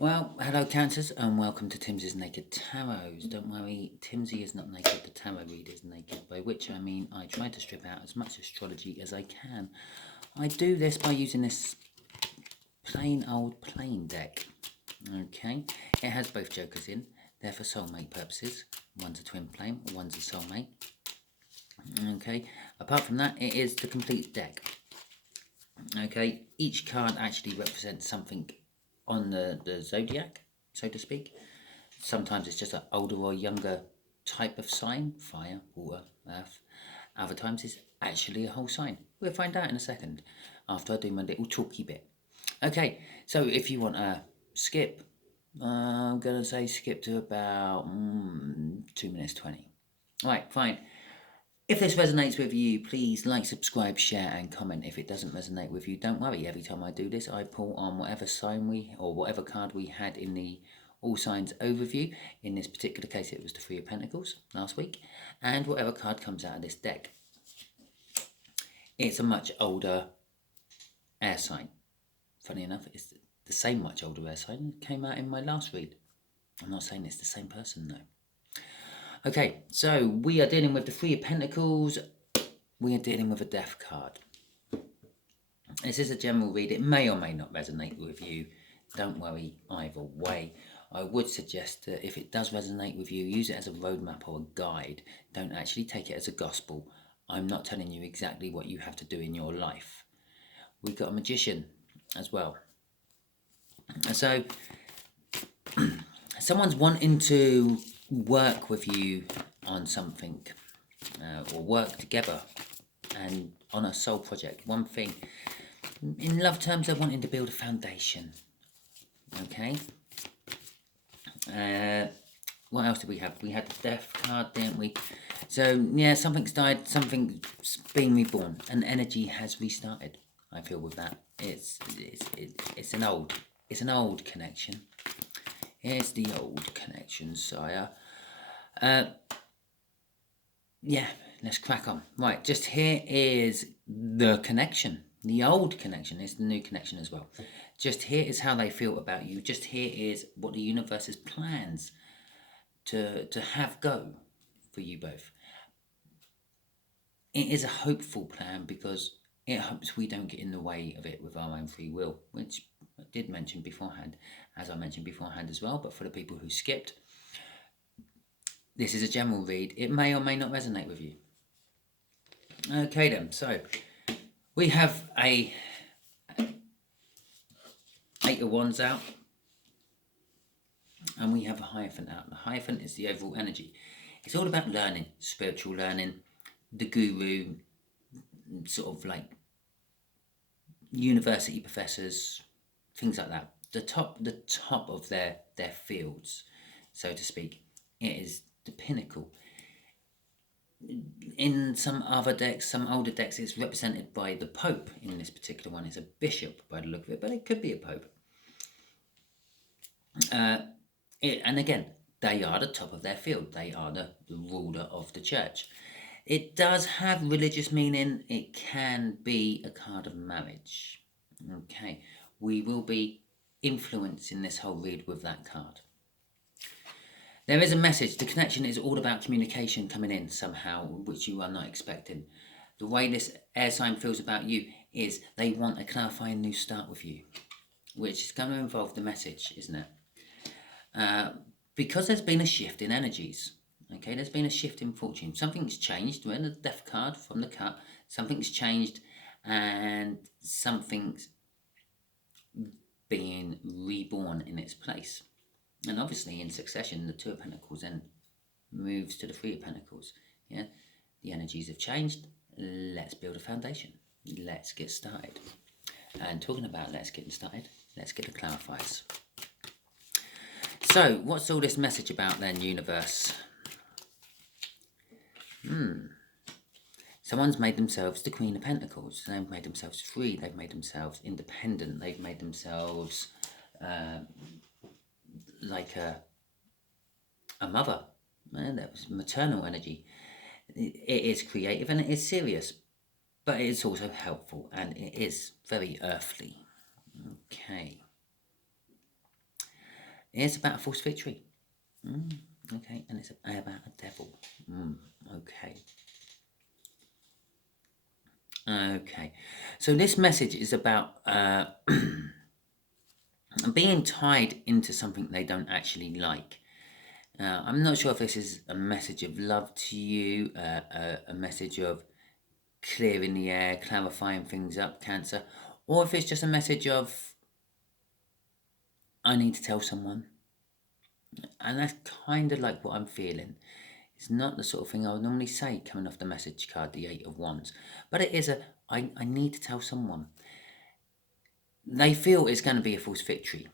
Well, hello Cancers and welcome to Timsy's Naked Tarots. Don't worry, Timsy is not naked, the tarot reader is naked, by which I mean I try to strip out as much astrology as I can. I do this by using this plain old plain deck. Okay, it has both jokers in, they're for soulmate purposes. One's a twin flame, one's a soulmate. Okay, apart from that, it is the complete deck. Okay, each card actually represents something on the zodiac, so to speak. Sometimes it's just an older or younger type of sign, fire, water, earth. Other times it's actually a whole sign. We'll find out in a second after I do my little talky bit. Okay, so if you want to skip, I'm going to say skip to about 2 minutes 20. Right, fine. If this resonates with you, please like, subscribe, share, and comment. If it doesn't resonate with you, don't worry. Every time I do this, I pull on whatever sign or whatever card we had in the All Signs overview. In this particular case, it was the Three of Pentacles last week, and whatever card comes out of this deck. It's a much older air sign. Funny enough, it's the same much older air sign that came out in my last read. I'm not saying it's the same person though. Okay, so we are dealing with the Three of Pentacles. We are dealing with a Death card. This is a general read. It may or may not resonate with you. Don't worry either way. I would suggest that if it does resonate with you, use it as a roadmap or a guide. Don't actually take it as a gospel. I'm not telling you exactly what you have to do in your life. We've got a Magician as well. So someone's wanting to work with you on something or work together and on a soul project. One thing, in love terms, they're wanting to build a foundation. Okay. What else did we have? We had the Death card, didn't we? So yeah, something's died, something's being reborn, an energy has restarted. I feel with that. It's an old connection. Here's the old connection, sire. Yeah, let's crack on. Right, just here is the connection. The old connection is the new connection as well. Just here is how they feel about you. Just here is what the universe's plans to have go for you both. It is a hopeful plan because it hopes we don't get in the way of it with our own free will, which I did mention beforehand, as I mentioned beforehand as well, but for the people who skipped, this is a general read. It may or may not resonate with you. Okay then, so we have a Eight of Wands out, and we have a Hierophant out. The Hierophant is the overall energy. It's all about learning, spiritual learning, the guru, sort of like university professors, things like that. The top of their fields, so to speak. It is the pinnacle. In some other decks, some older decks, it's represented by the Pope. In this particular one, it's a bishop by the look of it, but it could be a Pope. And again, they are the top of their field. They are the ruler of the church. It does have religious meaning. It can be a card of marriage. Okay, we will be influencing this whole read with that card. There is a message. The connection is all about communication coming in somehow, which you are not expecting. The way this air sign feels about you is they want a clarifying new start with you, which is going to involve the message, isn't it? Because there's been a shift in energies. Okay, there's been a shift in fortune. Something's changed. We're in the Death card from the cut. Something's changed and something's being reborn in its place. And obviously in succession, the Two of Pentacles then moves to the Three of Pentacles. Yeah, the energies have changed. Let's build a foundation. Let's get started. And talking about let's get started, let's get the clarifiers. So, what's all this message about then, universe? Someone's made themselves the Queen of Pentacles. They've made themselves free. They've made themselves independent. They've made themselves like a mother. That was maternal energy. It is creative and it is serious, but it is also helpful and it is very earthly. Okay. It's about a false victory. Okay, and it's about a devil. Okay. Okay. So this message is about being tied into something they don't actually like. I'm not sure if this is a message of love to you, a message of clearing the air, clarifying things up, Cancer, or if it's just a message of, I need to tell someone. And that's kind of like what I'm feeling. It's not the sort of thing I would normally say coming off the message card, the Eight of Wands. But it is I need to tell someone. They feel it's going to be a false victory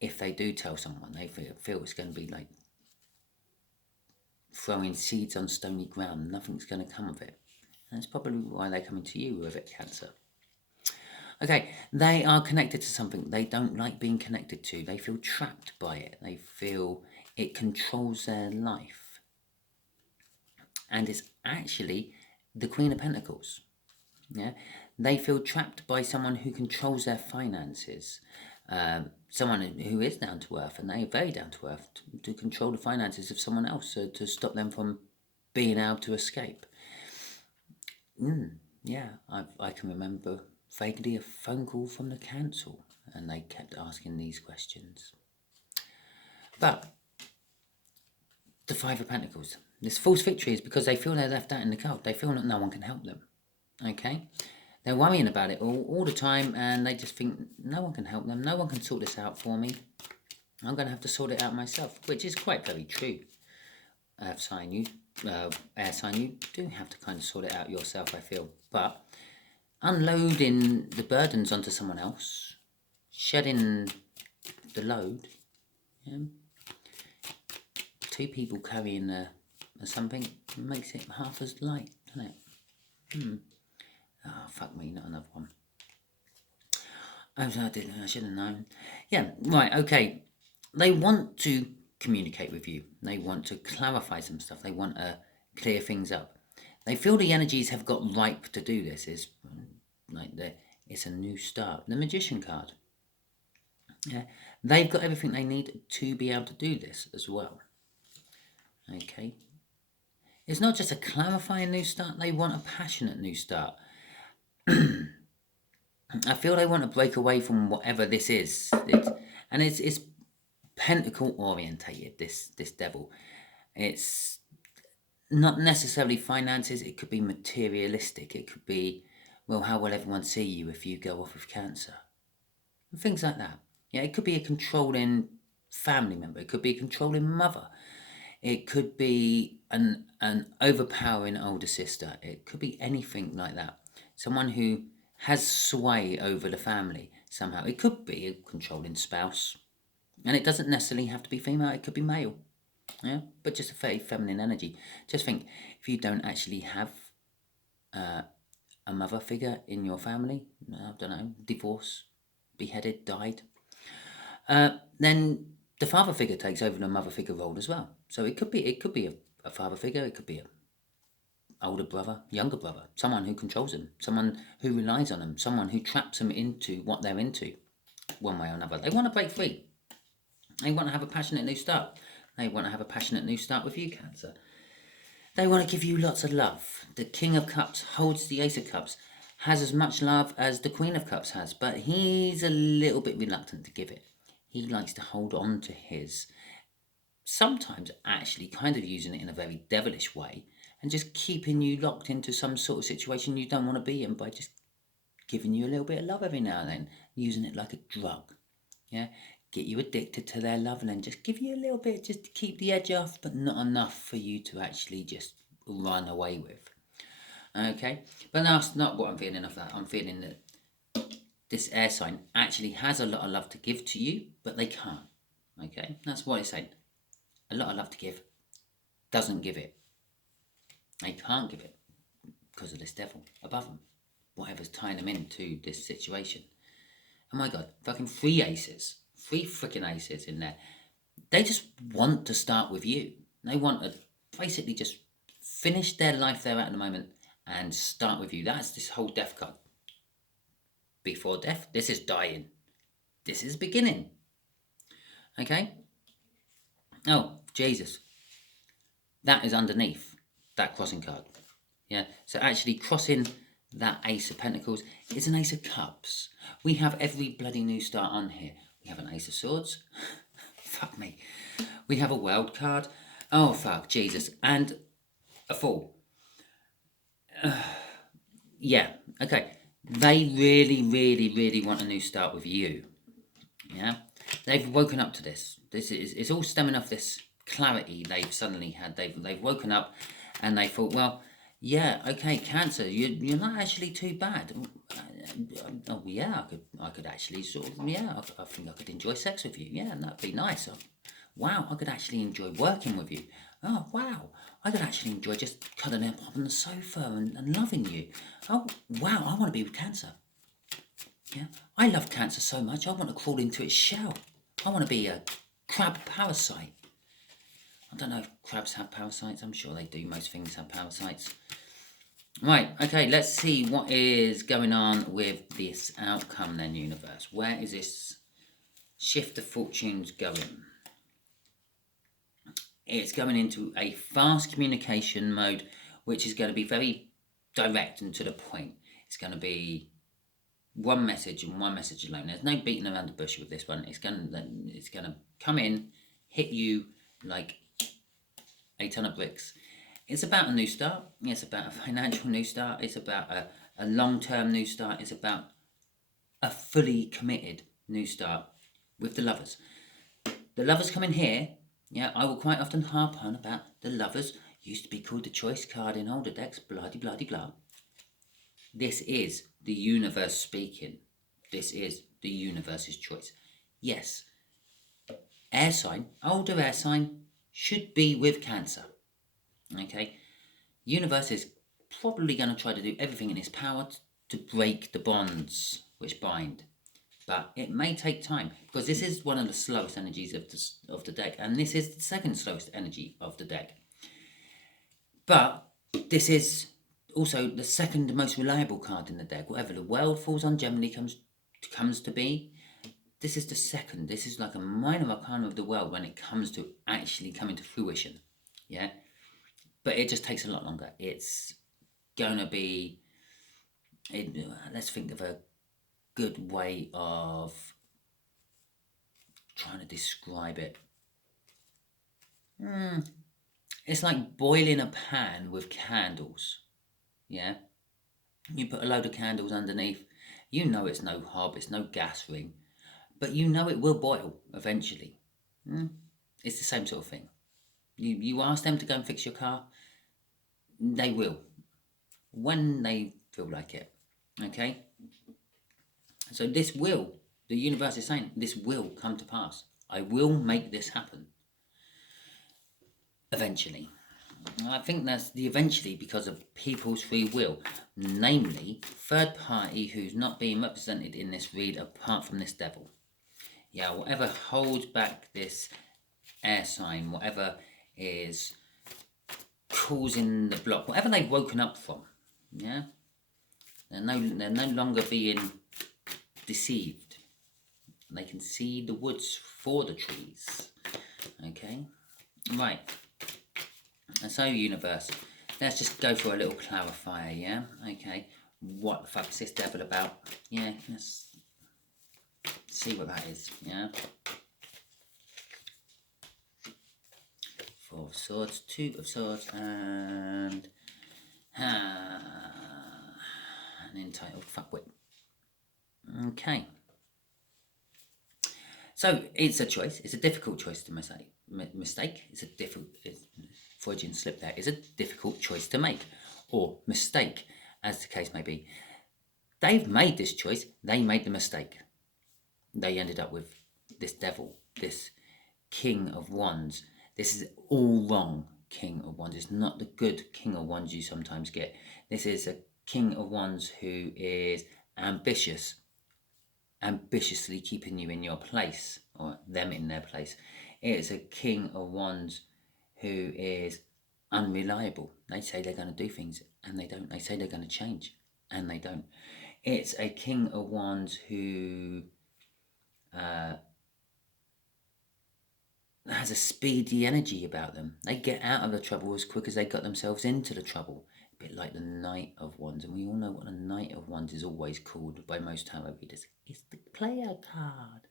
if they do tell someone. They feel it's going to be like throwing seeds on stony ground. Nothing's going to come of it. And that's probably why they're coming to you with it, Cancer. Okay, they are connected to something they don't like being connected to. They feel trapped by it. They feel it controls their life. And it's actually the Queen of Pentacles. Yeah, they feel trapped by someone who controls their finances. Someone who is down to earth, and they are very down to earth, to control the finances of someone else, so to stop them from being able to escape. Yeah, I can remember vaguely a phone call from the council, and they kept asking these questions. But the Five of Pentacles, this false victory is because they feel they're left out in the cold. They feel that no one can help them. Okay, they're worrying about it all the time, and they just think no one can help them. No one can sort this out for me. I'm going to have to sort it out myself, which is quite very true. Air sign, you do have to kind of sort it out yourself, I feel. But unloading the burdens onto someone else, shedding the load, yeah, two people carrying something makes it half as light, doesn't it? Oh, fuck me, not another one. Oh, I should have known. Yeah, right, okay. They want to communicate with you. They want to clarify some stuff. They want to clear things up. They feel the energies have got ripe to do this. It's like it's a new start. The Magician card. Yeah, they've got everything they need to be able to do this as well. Okay. It's not just a clarifying new start. They want a passionate new start. I feel they want to break away from whatever this is. It's pentacle orientated, this devil. It's not necessarily finances. It could be materialistic. It could be, well, how will everyone see you if you go off with cancer? And things like that. Yeah, it could be a controlling family member. It could be a controlling mother. It could be an overpowering older sister. It could be anything like that. Someone who has sway over the family somehow. It could be a controlling spouse. And it doesn't necessarily have to be female. It could be male. Yeah, but just a very feminine energy. Just think, if you don't actually have a mother figure in your family, I don't know, divorce, beheaded, died, then the father figure takes over the mother figure role as well. So it could be a father figure. It could be a older brother, younger brother, someone who controls them, someone who relies on them, someone who traps them into what they're into, one way or another. They want to break free. They want to have a passionate new start. They want to have a passionate new start with you, Cancer. They want to give you lots of love. The King of Cups holds the Ace of Cups, has as much love as the Queen of Cups has, but he's a little bit reluctant to give it. He likes to hold on to his, sometimes actually kind of using it in a very devilish way, and just keeping you locked into some sort of situation you don't want to be in by just giving you a little bit of love every now and then, using it like a drug. Yeah, get you addicted to their love and then just give you a little bit just to keep the edge off, but not enough for you to actually just run away with. Okay, but that's not what I'm feeling of that. I'm feeling that this air sign actually has a lot of love to give to you, but they can't. Okay, that's what it's saying. A lot of love to give, doesn't give it. They can't give it because of this devil above them, whatever's tying them into this situation. Oh my god, fucking 3 aces. 3 freaking aces in there. They just want to start with you. They want to basically just finish their life they're at the moment and start with you. That's this whole death card. Before death, this is dying. This is beginning. Okay? Oh, Jesus. That is underneath that crossing card. Yeah, so actually crossing that Ace of Pentacles is an Ace of Cups. We have every bloody new start on here. We have an Ace of Swords. Fuck me. We have a World card. Oh, fuck, Jesus. And a Fool. Yeah, okay. They really, really, really want a new start with you. Yeah? They've woken up to this. It's all stemming off this clarity they've suddenly had. They've woken up and they thought, well, yeah, okay, Cancer, you're not actually too bad. Oh yeah, I could actually sort of, yeah, I think I could enjoy sex with you. Yeah, that'd be nice. Wow, I could actually enjoy working with you. Oh wow, I could actually enjoy just cuddling up on the sofa and loving you. Oh wow, I want to be with Cancer. Yeah, I love Cancer so much. I want to crawl into its shell. I want to be a crab parasite. I don't know if crabs have parasites. I'm sure they do. Most things have parasites. Right, okay, let's see what is going on with this outcome then, universe. Where is this shift of fortunes going? It's going into a fast communication mode, which is going to be very direct and to the point. It's going to be one message and one message alone. There's no beating around the bush with this one. It's gonna come in, hit you like a ton of bricks. It's about a new start. It's about a financial new start. It's about a long-term new start. It's about a fully committed new start with the Lovers. The Lovers come in here. Yeah, I will quite often harp on about the Lovers. Used to be called the choice card in older decks. Blah de blah de blah. This is the universe speaking. This is the universe's choice. Yes, air sign, older air sign, should be with Cancer. Okay, universe is probably going to try to do everything in its power to break the bonds which bind. But it may take time because this is one of the slowest energies of the deck, and this is the second slowest energy of the deck. But this is also the second most reliable card in the deck. Whatever the world falls on generally comes to be. This is the second. This is like a minor arcana of the world when it comes to actually coming to fruition. Yeah, but it just takes a lot longer. It's gonna be. Let's think of a good way of trying to describe it. It's like boiling a pan with candles. Yeah, you put a load of candles underneath. You know it's no hob, it's no gas ring, but you know it will boil eventually. It's the same sort of thing. You ask them to go and fix your car, they will, when they feel like it. Okay? So the universe is saying, this will come to pass. I will make this happen. Eventually. I think that's the eventually because of people's free will, namely, third party who's not being represented in this read apart from this devil. Yeah, whatever holds back this air sign, whatever is causing the block, whatever they've woken up from, yeah, they're no longer being deceived. They can see the woods for the trees. Okay, right. And so, universe, let's just go for a little clarifier, yeah? Okay, what the fuck is this devil about? Yeah, let's see what that is, yeah? Four of Swords, Two of Swords, and an entitled fuckwit. Okay. So, it's a choice. It's a difficult choice to mistake. It's a Freudian slip there. It's a difficult choice to make, or mistake, as the case may be. They've made this choice. They made the mistake. They ended up with this devil, this King of Wands. This is all wrong, King of Wands. It's not the good King of Wands you sometimes get. This is a King of Wands who is ambitious, ambitiously keeping you in your place, or them in their place. It's a King of Wands who is unreliable. They say they're going to do things and they don't. They say they're going to change and they don't. It's a King of Wands who has a speedy energy about them. They get out of the trouble as quick as they got themselves into the trouble. A bit like the Knight of Wands. And we all know what the Knight of Wands is always called by most tarot readers. It's the player card.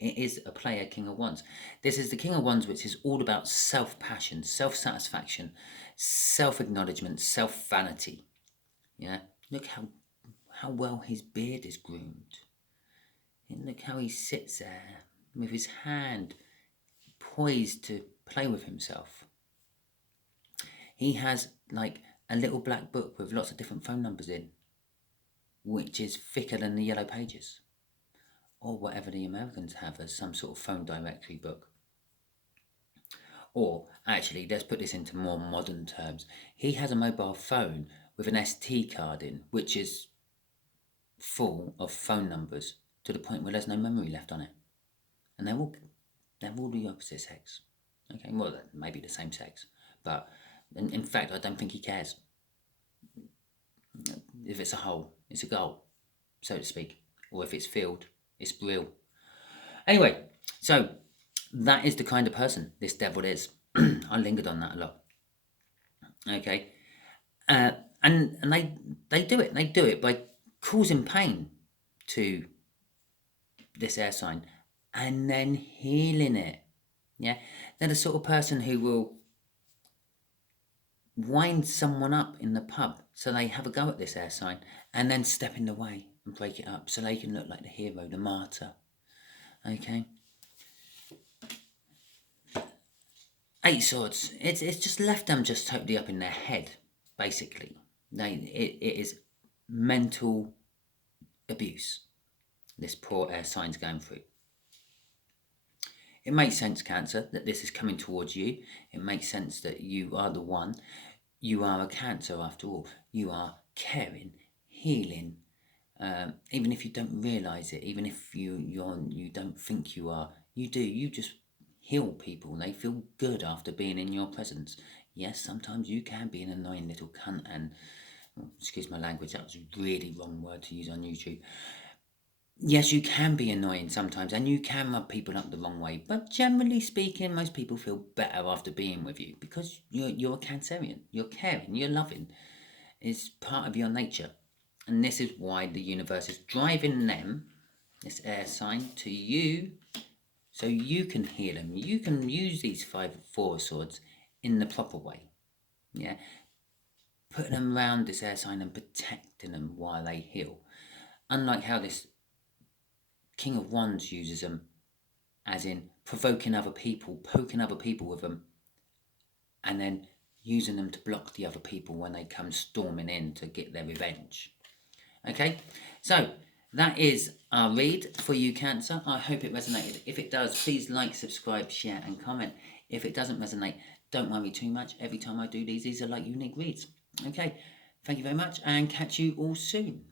It is a player King of Wands. This is the King of Wands, which is all about self-passion, self-satisfaction, self-acknowledgement, self-vanity. Yeah, look how well his beard is groomed. And look how he sits there with his hand poised to play with himself. He has like a little black book with lots of different phone numbers in, which is thicker than the Yellow Pages, or whatever the Americans have as some sort of phone directory book. Or actually, let's put this into more modern terms. He has a mobile phone with an SD card in, which is full of phone numbers to the point where there's no memory left on it. And they're all the opposite sex. Okay, well, maybe the same sex. But in fact, I don't think he cares. If it's a hole, it's a goal, so to speak. Or if it's filled, it's brill. Anyway, so that is the kind of person this devil is. I lingered on that a lot. Okay. And they do it. They do it by causing pain to this air sign and then healing it. Yeah. They're the sort of person who will wind someone up in the pub so they have a go at this air sign and then step in the way and break it up so they can look like the hero, the martyr. Okay. Eight Swords. It's just left them just totally up in their head, basically. It is mental abuse this poor air sign's going through. It makes sense, Cancer, that this is coming towards you. It makes sense that you are the one. You are a Cancer after all. You are caring, healing, even if you don't realise it, even if you don't think you are. You do. You just heal people. They feel good after being in your presence. Yes, sometimes you can be an annoying little cunt and, excuse my language, that was a really wrong word to use on YouTube. Yes, you can be annoying sometimes and you can rub people up the wrong way, but generally speaking, most people feel better after being with you because you're a Cancerian. You're caring, you're loving. It's part of your nature. And this is why the universe is driving them, this air sign, to you so you can heal them. You can use these Four of Swords in the proper way. Yeah, putting them around this air sign and protecting them while they heal. Unlike how this King of Wands uses them, as in provoking other people, poking other people with them, and then using them to block the other people when they come storming in to get their revenge. Okay, so that is our read for you, Cancer. I hope it resonated. If it does, please like, subscribe, share and comment. If it doesn't resonate, don't worry too much. Every time I do these are like unique reads. Okay, thank you very much and catch you all soon.